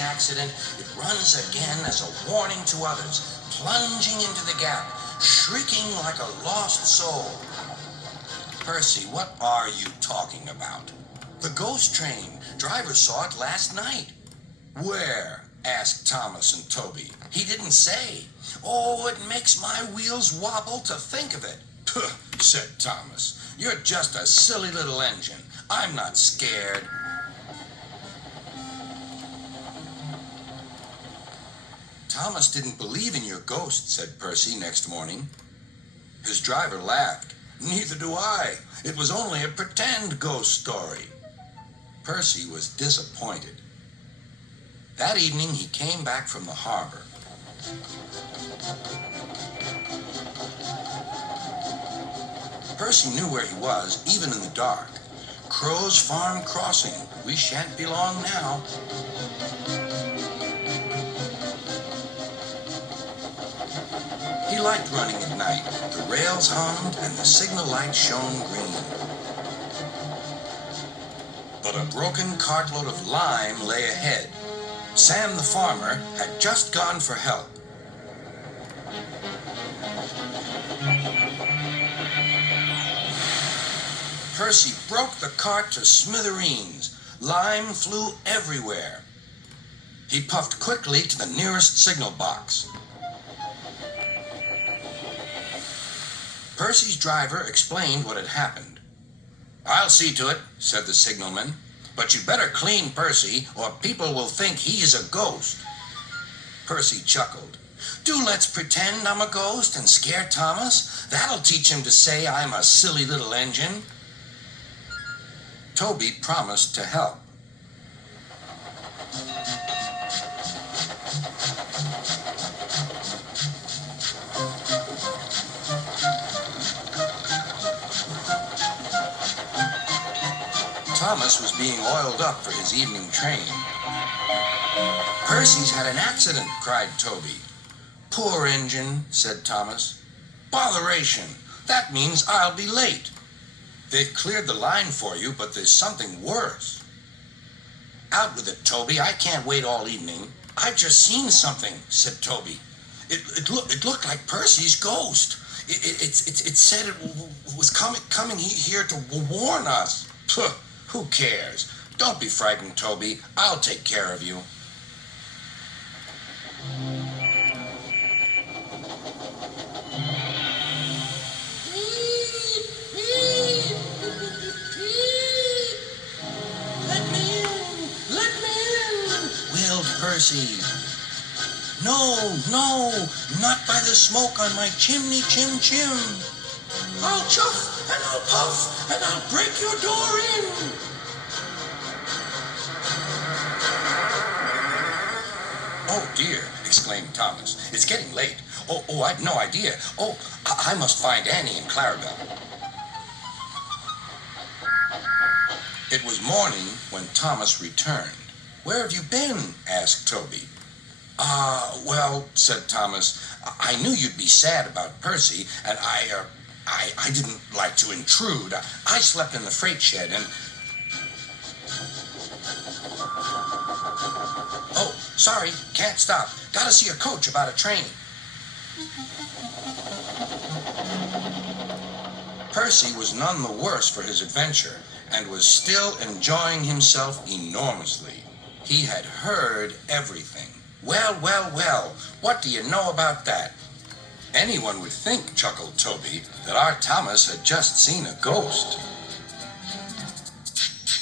the accident, it runs again as a warning to others, plunging into the gap, shrieking like a lost soul. Percy, what are you talking about? The ghost train. Drivers saw it last night. Where? Asked Thomas and Toby. He didn't say. Oh, it makes my wheels wobble to think of it. Puh, said Thomas. You're just a silly little engine. I'm not scared. Thomas didn't believe in your ghost, said Percy next morning. His driver laughed. Neither do I. It was only a pretend ghost story. Percy was disappointed. That evening he came back from the harbor. Percy knew where he was, even in the dark. Crow's Farm Crossing. We shan't be long now. He liked running at night. The rails hummed and the signal light shone green. But a broken cartload of lime lay ahead. Sam the farmer had just gone for help. Percy broke the cart to smithereens. Lime flew everywhere. He puffed quickly to the nearest signal box. Percy's driver explained what had happened. I'll see to it, said the signalman. But you better clean Percy, or people will think he's a ghost. Percy chuckled. Do let's pretend I'm a ghost and scare Thomas. That'll teach him to say I'm a silly little engine. Toby promised to help. Thomas was being oiled up for his evening train. Percy's had an accident, cried Toby. Poor engine, said Thomas. Botheration. That means I'll be late. They've cleared the line for you, but there's something worse. Out with it, Toby. I can't wait all evening. I've just seen something, said Toby. It looked like Percy's ghost. It said it was coming here to warn us. Puh. Who cares? Don't be frightened, Toby. I'll take care of you. Let me in, wailed Percy. No, not by the smoke on my chimney, chim. I'll chuff and I'll puff and I'll break your door in. Oh dear, exclaimed Thomas. It's getting late. Oh, I'd no idea. Oh, I must find Annie and Clarabelle. It was morning when Thomas returned. Where have you been? Asked Toby. Well, said Thomas, I knew you'd be sad about Percy, and I didn't like to intrude. I slept in the freight shed and... Oh, sorry, can't stop. Gotta see a coach about a train. Percy was none the worse for his adventure and was still enjoying himself enormously. He had heard everything. Well, what do you know about that? Anyone would think, chuckled Toby, that our Thomas had just seen a ghost.